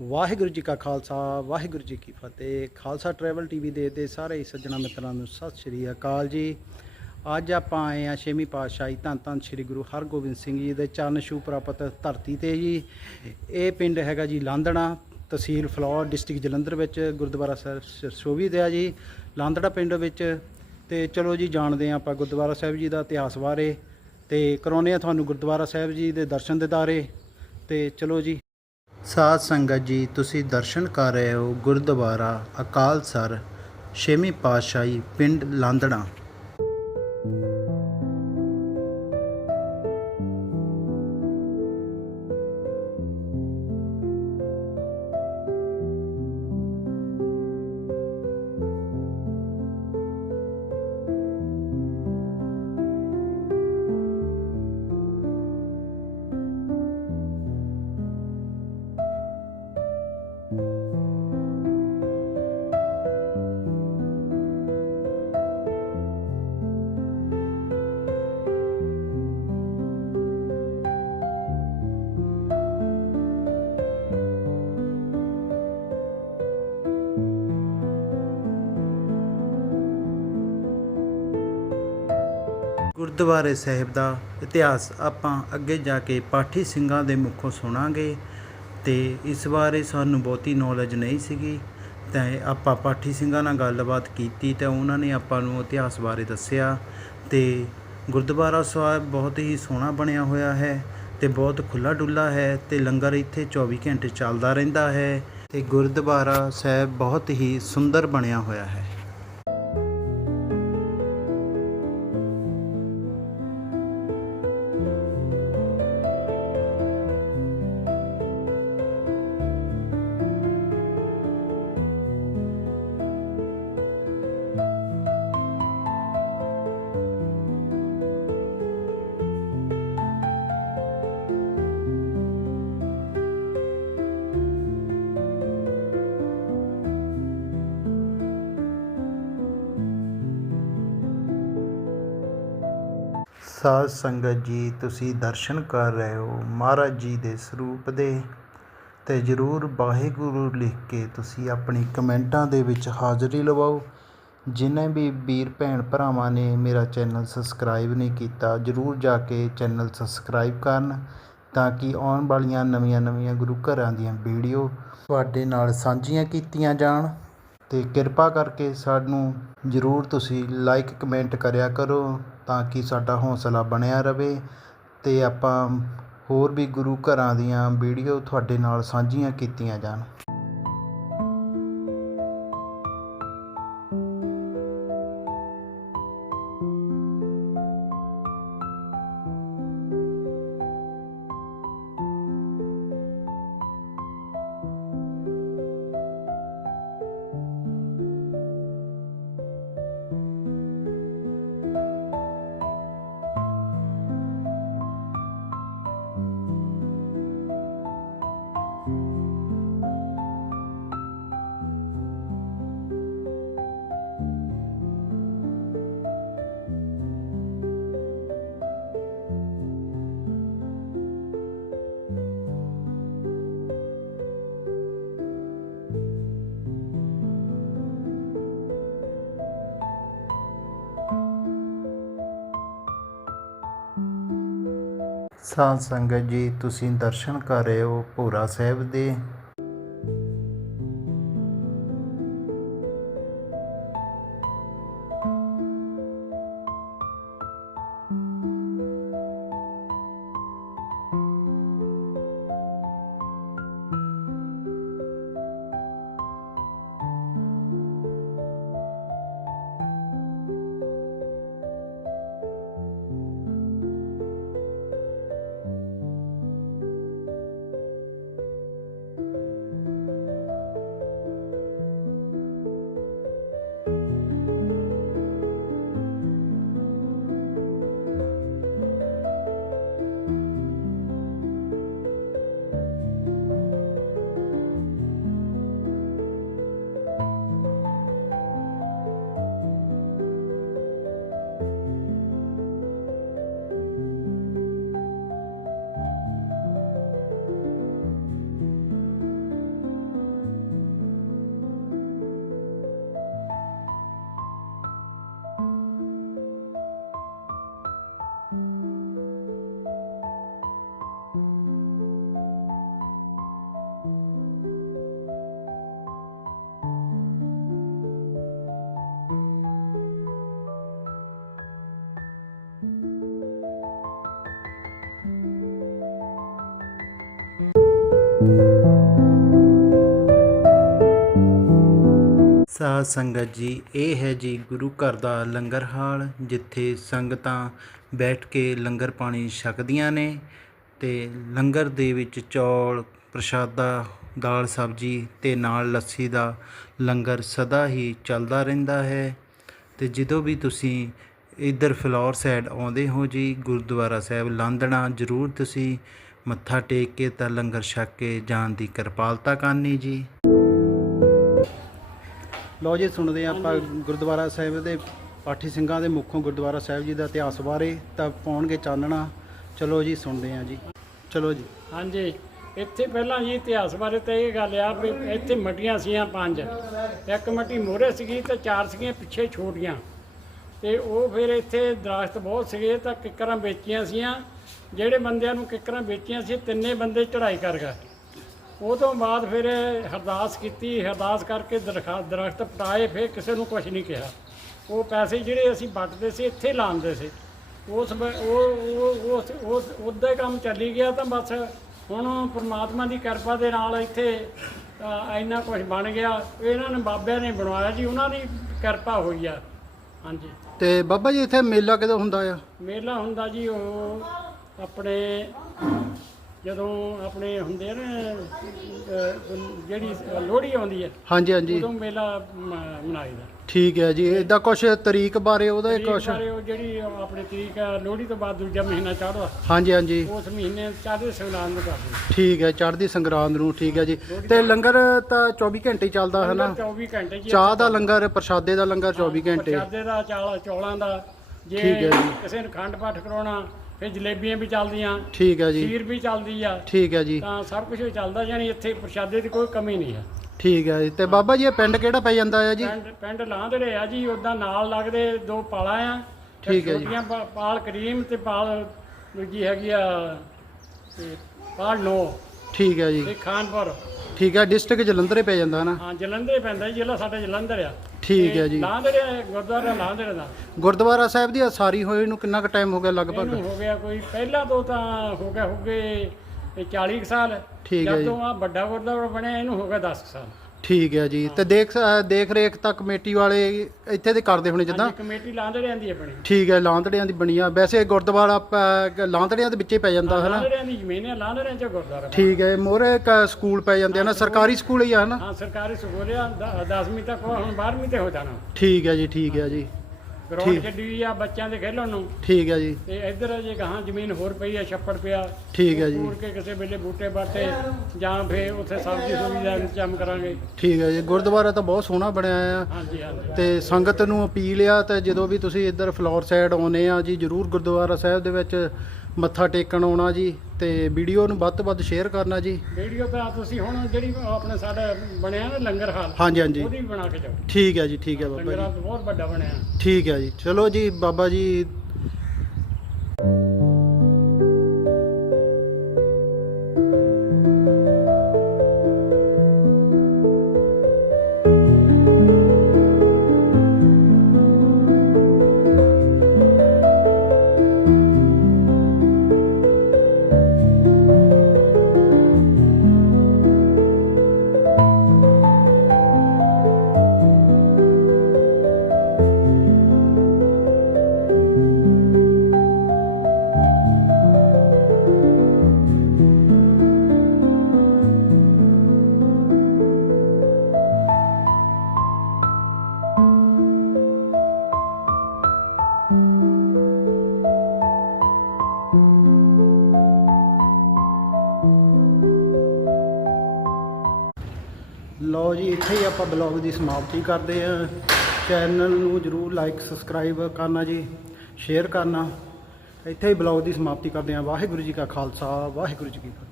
ਵਾਹਿਗੁਰੂ ਜੀ ਕਾ ਖਾਲਸਾ, ਵਾਹਿਗੁਰੂ ਜੀ ਕੀ ਫਤਿਹ। Khalsa travel TV ਦੇ ਦੇ ਸਾਰੇ ਹੀ ਸੱਜਣਾ ਮਿੱਤਰਾਂ ਨੂੰ ਸਤਿ ਸ਼੍ਰੀ ਅਕਾਲ ਜੀ। ਅੱਜ ਆਪਾਂ ਆਏ ਆ ਛੇਵੀਂ ਪਾਤਸ਼ਾਹੀ ਧੰਨ ਧੰਨ ਸ਼੍ਰੀ ਗੁਰੂ ਹਰਗੋਬਿੰਦ ਸਿੰਘ ਜੀ ਦੇ ਚਰਨ ਛੂਹ ਪ੍ਰਾਪਤ ਧਰਤੀ ਤੇ ਜੀ। ਇਹ ਪਿੰਡ ਹੈਗਾ ਜੀ ਲਾਂਦੜਾ, ਤਹਿਸੀਲ ਫਲੌਰ, ਡਿਸਟ੍ਰਿਕਟ ਜਲੰਧਰ ਵਿੱਚ, ਗੁਰਦੁਆਰਾ ਸਾਹਿਬ ਸ਼ੋਭਿਤ ਆ ਜੀ। ਲਾਂਦੜਾ ਪਿੰਡ ਵਿੱਚ ਤੇ ਚਲੋ ਜੀ ਜਾਣਦੇ ਹਾਂ ਆਪਾਂ ਗੁਰਦੁਆਰਾ ਸਾਹਿਬ ਜੀ ਦਾ ਇਤਿਹਾਸ ਬਾਰੇ। ਤੇ ਕਰਾਉਂਦੇ ਆ ਤੁਹਾਨੂੰ ਗੁਰਦੁਆਰਾ ਸਾਹਿਬ ਜੀ ਦੇ ਦਰਸ਼ਨ ਦਿਦਾਰੇ ਤੇ ਚਲੋ ਜੀ ਸਾਧ ਸੰਗਤ ਜੀ, ਤੁਸੀਂ ਦਰਸ਼ਨ ਕਰ ਰਹੇ ਹੋ ਗੁਰਦੁਆਰਾ ਅਕਾਲ ਸਰ, ਛੇਵੀਂ ਪਾਤਸ਼ਾਹੀ ਪਿੰਡ ਲਾਂਦੜਾ। ਗੁਰਦੁਆਰੇ ਸਾਹਿਬ ਦਾ ਇਤਿਹਾਸ ਆਪਾਂ ਅੱਗੇ ਜਾ ਕੇ ਪਾਠੀ ਸਿੰਘਾਂ ਦੇ ਮੁੱਖੋਂ ਸੁਣਾਂਗੇ ਤੇ ਇਸ ਬਾਰੇ ਸਾਨੂੰ ਬਹੁਤੀ ਨੌਲੇਜ ਨਹੀਂ ਸੀਗੀ, ਤਾਂ ਆਪਾਂ ਪਾਠੀ ਸਿੰਘਾਂ ਨਾਲ ਗੱਲਬਾਤ ਕੀਤੀ ਤਾਂ ਉਹਨਾਂ ਨੇ ਆਪਾਂ ਨੂੰ ਇਤਿਹਾਸ ਬਾਰੇ ਦੱਸਿਆ ਤੇ ਗੁਰਦੁਆਰਾ ਸਾਹਿਬ ਬਹੁਤ ਹੀ ਸੋਹਣਾ ਬਣਿਆ ਹੋਇਆ ਹੈ ਤੇ ਬਹੁਤ ਖੁੱਲਾ ਡੁੱਲਾ ਹੈ ਤੇ ਲੰਗਰ ਇੱਥੇ 24 ਘੰਟੇ ਚੱਲਦਾ ਰਹਿੰਦਾ ਹੈ ਤੇ ਗੁਰਦੁਆਰਾ ਸਾਹਿਬ ਬਹੁਤ ਹੀ ਸੁੰਦਰ ਬਣਿਆ ਹੋਇਆ ਹੈ। ਸਾਧ ਸੰਗਤ ਜੀ, ਤੁਸੀਂ ਦਰਸ਼ਨ ਕਰ ਰਹੇ ਹੋ ਮਹਾਰਾਜ ਜੀ ਦੇ ਸਰੂਪ ਦੇ ਤੇ ਜਰੂਰ ਵਾਹਿਗੁਰੂ ਲਿਖ ਕੇ ਤੁਸੀਂ ਆਪਣੀ ਕਮੈਂਟਾਂ ਦੇ ਵਿੱਚ ਹਾਜ਼ਰੀ ਲਵਾਓ। ਜਿਨ੍ਹਾਂ ਵੀ ਵੀਰ ਭੈਣ ਭਰਾਵਾਂ ਨੇ ਮੇਰਾ ਚੈਨਲ ਸਬਸਕ੍ਰਾਈਬ ਨਹੀਂ ਕੀਤਾ, ਜਰੂਰ ਜਾ ਕੇ ਚੈਨਲ ਸਬਸਕ੍ਰਾਈਬ ਕਰਨ ਤਾਂ ਕਿ ਆਉਣ ਵਾਲੀਆਂ ਨਵੀਆਂ-ਨਵੀਆਂ ਗੁਰੂ ਘਰਾਂ ਦੀਆਂ ਵੀਡੀਓ ਤੁਹਾਡੇ ਨਾਲ ਸਾਂਝੀਆਂ ਕੀਤੀਆਂ ਜਾਣ। ਅਤੇ ਕਿਰਪਾ ਕਰਕੇ ਸਾਨੂੰ ਜਰੂਰ ਤੁਸੀਂ ਲਾਈਕ ਕਮੈਂਟ ਕਰਿਆ ਕਰੋ ਤਾਂ ਕਿ ਸਾਡਾ ਹੌਂਸਲਾ ਬਣਿਆ ਰਹੇ ਅਤੇ ਆਪਾਂ ਹੋਰ ਵੀ ਗੁਰੂ ਘਰਾਂ ਦੀਆਂ ਵੀਡੀਓ ਤੁਹਾਡੇ ਨਾਲ ਸਾਂਝੀਆਂ ਕੀਤੀਆਂ ਜਾਣ। ਸਾਧ ਸੰਗਤ ਜੀ ਤੁਸੀਂ ਦਰਸ਼ਨ ਕਰ ਰਹੇ ਹੋ ਭੋਰਾ ਸਾਹਿਬ ਦੇ। ਸਾਧ ਸੰਗਤ ਜੀ, ਇਹ ਹੈ ਜੀ ਗੁਰੂ ਘਰ ਦਾ ਲੰਗਰ ਹਾਲ, ਜਿੱਥੇ ਸੰਗਤਾਂ ਬੈਠ ਕੇ ਲੰਗਰ ਪਾਣੀ ਛਕਦੀਆਂ ਨੇ ਤੇ ਲੰਗਰ ਦੇ ਵਿੱਚ ਚੌਲ, ਪ੍ਰਸ਼ਾਦਾ, ਦਾਲ ਸਬਜੀ ਤੇ ਨਾਲ ਲੱਸੀ ਦਾ ਲੰਗਰ ਸਦਾ ਹੀ ਚੱਲਦਾ ਰਹਿੰਦਾ ਹੈ। ਤੇ ਜਦੋਂ ਵੀ ਤੁਸੀਂ ਇਧਰ ਫਲੋਰ ਸਾਈਡ ਆਉਂਦੇ ਹੋ ਜੀ, ਗੁਰਦੁਆਰਾ ਸਾਹਿਬ ਲਾਂਦਣਾ ਜ਼ਰੂਰ ਤੁਸੀਂ ਮੱਥਾ ਟੇਕ ਕੇ ਤਾਂ ਲੰਗਰ ਛਕ ਕੇ ਜਾਣ ਦੀ ਕਿਰਪਾਲਤਾ ਕਰਨੀ ਜੀ। ਲਓ ਜੀ ਸੁਣਦੇ ਹਾਂ ਆਪਾਂ ਗੁਰਦੁਆਰਾ ਸਾਹਿਬ ਦੇ ਪਾਠੀ ਸਿੰਘਾਂ ਦੇ ਮੁੱਖੋਂ ਗੁਰਦੁਆਰਾ ਸਾਹਿਬ ਜੀ ਦਾ ਇਤਿਹਾਸ ਬਾਰੇ। ਤਾਂ ਪਾਉਣਗੇ ਚਾਨਣਾ। ਚਲੋ ਜੀ ਸੁਣਦੇ ਹਾਂ ਜੀ। ਚਲੋ ਜੀ। ਹਾਂਜੀ ਇੱਥੇ ਪਹਿਲਾਂ ਜੀ ਇਤਿਹਾਸ ਬਾਰੇ ਤਾਂ ਇਹ ਗੱਲ ਆ ਵੀ ਇੱਥੇ ਮੱਟੀਆਂ ਸੀਆਂ ਪੰਜ। ਇੱਕ ਮੱਟੀ ਮੋਹਰੇ ਸੀਗੀ ਤੇ ਚਾਰ ਸੀਗੀਆਂ ਪਿੱਛੇ ਛੋਟੀਆਂ। ਤੇ ਉਹ ਫਿਰ ਇੱਥੇ ਦਰਖਤ ਬਹੁਤ ਸੀਗੇ ਤਾਂ ਕਿੱਕਰਾਂ ਵੇਚੀਆਂ ਸੀਆਂ। ਜਿਹੜੇ ਬੰਦਿਆਂ ਨੂੰ ਕਿੱਕਰਾਂ ਵੇਚੀਆਂ ਸੀ ਤਿੰਨੇ ਬੰਦੇ ਚੜ੍ਹਾਈ ਕਰ ਗਏ। ਉਹ ਤੋਂ ਬਾਅਦ ਫਿਰ ਅਰਦਾਸ ਕੀਤੀ ਅਰਦਾਸ ਕਰਕੇ ਦਰਖਾ- ਦਰਖਤ ਪਟਾਏ ਫਿਰ ਕਿਸੇ ਨੂੰ ਕੁਝ ਨਹੀਂ ਕਿਹਾ। ਉਹ ਪੈਸੇ ਜਿਹੜੇ ਅਸੀਂ ਵੱਟਦੇ ਸੀ ਇੱਥੇ ਲਾਉਂਦੇ ਸੀ। ਉਸ ਉਹ ਉਹ ਉਸ ਉਸ ਉਹਦਾ ਕੰਮ ਚੱਲੀ ਗਿਆ ਤਾਂ ਬਸ ਹੁਣ ਪ੍ਰਮਾਤਮਾ ਦੀ ਕਿਰਪਾ ਦੇ ਨਾਲ ਇੱਥੇ ਇੰਨਾ ਕੁਝ ਬਣ ਗਿਆ। ਇਹਨਾਂ ਨੇ ਬਾਬਿਆਂ ਨੇ ਬਣਵਾਇਆ ਜੀ ਉਹਨਾਂ ਦੀ ਕਿਰਪਾ ਹੋਈ ਆ। ਹਾਂਜੀ। ਤੇ ਬਾਬਾ ਜੀ ਇੱਥੇ ਮੇਲਾ ਕਦੋਂ ਹੁੰਦਾ ਆ? ਮੇਲਾ ਹੁੰਦਾ ਜੀ ਉਹ ਆਪਣੇ ਜਦੋਂ ਆਪਣੇ ਹੁੰਦੇ ਆ ਨਾ ਜਿਹੜੀ ਲੋਹੜੀ ਆਉਂਦੀ ਹੈ ਹਾਂਜੀ ਹਾਂਜੀ। ਉਦੋਂ ਮੇਲਾ ਮ- ਮਨਾਈਦਾ। ਠੀਕ ਹੈ ਜੀ ਇਦਾਂ ਕੁਝ ਤਰੀਕ ਬਾਰੇ ਉਹਦਾ ਤਰੀਕ ਕੁਝ ਬਾਰੇ ਉਹ ਜਿਹੜੀ ਆਪਣੀ ਤਰੀਕ ਆ, ਲੋਹੜੀ ਤੋਂ ਬਾਅਦ ਦੂਜਾ ਮਹੀਨਾ ਚੜ੍ਹਦਾ। ਹਾਂਜੀ ਹਾਂਜੀ। ਉਸ ਮਹੀਨੇ ਚੜ੍ਹਦੇ ਸੰਗਰਾਂਦ ਨੂੰ ਕਰਦੇ। ਠੀਕ ਹੈ ਚੜ੍ਹਦੀ ਸੰਗਰਾਂਦ ਨੂੰ ਠੀਕ ਹੈ ਜੀ। ਤੇ ਲੰਗਰ ਤਾਂ 24 ਘੰਟੇ ਹੀ ਚੱਲਦਾ ਹੈ ਨਾ? 24 ਘੰਟੇ ਜੀ ਚਾਹ ਦਾ ਲੰਗਰ ਪ੍ਰਸ਼ਾਦੇ ਦਾ ਲੰਗਰ 24 ਘੰਟੇ। ਪ੍ਰਸ਼ਾਦੇ ਦਾ ਚਾਲ ਚੌਲਾਂ ਦਾ। ਜੇ ਠੀਕ ਹੈ ਜੀ। ਕਿਸੇ ਨੂੰ ਖੰਡ ਪਾਠ ਕਰਾਉਣਾ ਫਿਰ ਜਲੇਬੀਆਂ ਵੀ ਚੱਲਦੀਆਂ ਠੀਕ ਹੈ ਜੀ। ਖੀਰ ਵੀ ਚੱਲਦੀ ਆ। ਠੀਕ ਹੈ ਜੀ। ਤਾਂ ਸਭ ਕੁਝ ਚੱਲਦਾ ਯਾਨੀ ਇੱਥੇ ਪ੍ਰਸ਼ਾਦੇ ਦੀ ਕੋਈ ਕਮੀ ਨਹੀਂ ਹੈ। ਠੀਕ ਹੈ ਜੀ। ਤੇ ਬਾਬਾ ਜੀ ਇਹ ਪਿੰਡ ਕਿਹੜਾ ਪੈ ਜਾਂਦਾ ਹੈ ਜੀ? ਪਿੰਡ ਪਿੰਡ ਲਾਂਦੜੇ ਆ ਜੀ ਉਦਾਂ ਨਾਲ ਲੱਗਦੇ ਦੋ ਪਾਲਾਂ ਆ। ਠੀਕ ਹੈ ਜੀ। ਛੋਟੀਆਂ ਪਾ- ਪਾਲ ਕਰੀਮ ਤੇ ਪਾਲ ਦੂਜੀ ਹੈਗੀ ਆ ਤੇ ਪਾਲ ਨੋ। ਠੀਕ ਹੈ ਜੀ। ਤੇ ਖਾਨਪੁਰ। ਠੀਕ ਹੈ ਡਿਸਟ੍ਰਿਕਟ ਜਲੰਧਰ ਹੀ ਪੈ ਜਾਂਦਾ ਨਾ। ਹਾਂ ਜਲੰਧਰ ਹੀ ਪੈਂਦਾ ਜੀ, ਜ਼ਿਲ੍ਹਾ ਸਾਡਾ ਜਲੰਧਰ ਆ। ਠੀਕ ਹੈ ਜੀ। ਲਾਂਦੜੇ ਗੁਰਦੁਆਰਾ ਲਾਂਦੜੇ ਦਾ। ਗੁਰਦੁਆਰਾ ਸਾਹਿਬ ਦੀ ਉਸਾਰੀ ਹੋਏ ਨੂੰ ਕਿੰਨਾ ਕੁ ਟਾਈਮ ਹੋ ਗਿਆ ਲਗਭਗ? ਹੋ ਗਿਆ ਕੋਈ ਪਹਿਲਾਂ ਤੋਂ ਤਾਂ ਹੋ ਗਿਆ ਹੋਗੇ ਇਹ 40 ਕੁ ਸਾਲ। ਠੀਕ ਹੈ ਜੀ। ਜਦੋਂ ਆ ਵੱਡਾ ਗੁਰਦੁਆਰਾ ਬਣਿਆ ਇਹਨੂੰ ਹੋ ਗਿਆ 10 ਕੁ ਸਾਲ। ਠੀਕ ਹੈ ਜੀ। ਤੇ ਦੇਖ ਦੇਖ ਰੇਖ ਤਾਂ ਕਮੇਟੀ ਵਾਲੇ ਇੱਥੇ ਦੇ ਕਰਦੇ ਹੋਣੇ ਜਿੱਦਾਂ? ਹਾਂਜੀ ਕਮੇਟੀ ਲਾਂਦੜਿਆਂ ਦੀ ਆਪਣੀ। ਠੀਕ ਹੈ ਲਾਂਤੜਿਆਂ ਦੀ ਬਣੀ ਆ। ਵੈਸੇ ਗੁਰਦੁਆਰਾ ਪ- ਲਾਂਤੜਿਆਂ ਦੇ ਵਿੱਚੇ ਪੈ ਜਾਂਦਾ ਹੈ ਨਾ ਲਾਂਦੜਿਆਂ ਦੀ ਜ਼ਮੀਨ ਹੈ ਲਾਂਦੜਿਆਂ ਚ ਗੁਰਦੁਆਰਾ ਠੀਕ ਹੈ ਮੋਰੇ ਸਕੂਲ ਪੈ ਜਾਂਦੇ ਆ ਨਾ ਸਰਕਾਰੀ ਸਕੂਲ ਹੀ ਆ ਨਾ ਹਾਂ ਸਰਕਾਰੀ ਸਕੂਲ ਆ 10ਵੀਂ ਤੱਕ ਉਹ ਹੁਣ 12ਵੀਂ ਤੇ ਹੋ ਜਾਣਾ। ਠੀਕ ਹੈ ਜੀ ਠੀਕ ਹੈ ਜੀ। ਗਰਾਊਂਡ ਛੱਡੀ ਹੋਈ ਆ ਬੱਚਿਆਂ ਦੇ ਖੇਡਣ ਨੂੰ। ਠੀਕ ਹੈ ਜੀ। ਤੇ ਇੱਧਰ ਜੇ ਗਾਹਾਂ ਜ਼ਮੀਨ ਹੋਰ ਪਈ ਆ ਛੱਪੜ ਪਿਆ। ਠੀਕ ਹੈ ਜੀ। ਪੂਰ ਕੇ ਕਿਸੇ ਵੇਲੇ ਬੂਟੇ ਬਾਟੇ ਜਾਂ ਫੇਰ ਉੱਥੇ ਸਬਜ਼ੀ ਸੁਬਜ਼ੀ ਦਾ ਇੰਤਜ਼ਾਮ ਕਰਾਂਗੇ। ਠੀਕ ਹੈ ਜੀ। ਗੁਰਦੁਆਰਾ ਤਾਂ ਬਹੁਤ ਸੋਹਣਾ ਬਣਿਆ ਆ। ਹਾਂਜੀ ਹਾਂਜੀ। ਤੇ ਸੰਗਤ ਨੂੰ ਅਪੀਲ ਆ ਤੇ ਜਦੋਂ ਵੀ ਤੁਸੀਂ ਇੱਧਰ ਫਲੋਰ ਸਾਈਡ ਆਉਨੇ ਆ ਜੀ ਜਰੂਰ ਗੁਰਦੁਆਰਾ ਸਾਹਿਬ ਦੇ ਵਿੱਚ ਮੱਥਾ ਟੇਕਣ ਆਉਣਾ ਜੀ ਤੇ ਵੀਡੀਓ ਨੂੰ ਵੱਧ ਤੋਂ ਵੱਧ ਸ਼ੇਅਰ ਕਰਨਾ ਜੀ। ਵੀਡੀਓ ਤਾਂ ਤੁਸੀਂ ਹੁਣ ਜਿਹੜੀ ਆਪਣੇ ਸਾਡਾ ਬਣਿਆ ਨਾ ਲੰਗਰ ਹਾਲ ਹਾਂਜੀ ਹਾਂਜੀ। ਉਹਦੀ ਵੀ ਬਣਾ ਕੇ ਜਾਓ। ਠੀਕ ਹੈ ਜੀ ਠੀਕ ਹੈ ਬਾਬਾ ਲੰਗਰ ਜੀ ਹਾਲ ਬਹੁਤ ਵੱਡਾ ਬਣਿਆ। ਠੀਕ ਹੈ ਜੀ। ਚਲੋ ਜੀ ਬਾਬਾ ਜੀ ਲਓ ਜੀ, ਇੱਥੇ ਹੀ ਆਪਾਂ ਬਲੌਗ ਦੀ ਸਮਾਪਤੀ ਕਰਦੇ ਆ ਚੈਨਲ ਨੂੰ ਜਰੂਰ ਲਾਈਕ ਸਬਸਕ੍ਰਾਈਬ ਕਰਨਾ ਜੀ ਸ਼ੇਅਰ ਕਰਨਾ। ਇੱਥੇ ਹੀ ਬਲੌਗ ਦੀ ਸਮਾਪਤੀ ਕਰਦੇ ਆ ਵਾਹਿਗੁਰੂ ਜੀ ਕਾ ਖਾਲਸਾ, ਵਾਹਿਗੁਰੂ ਜੀ ਕੀ ਫਤਿਹ।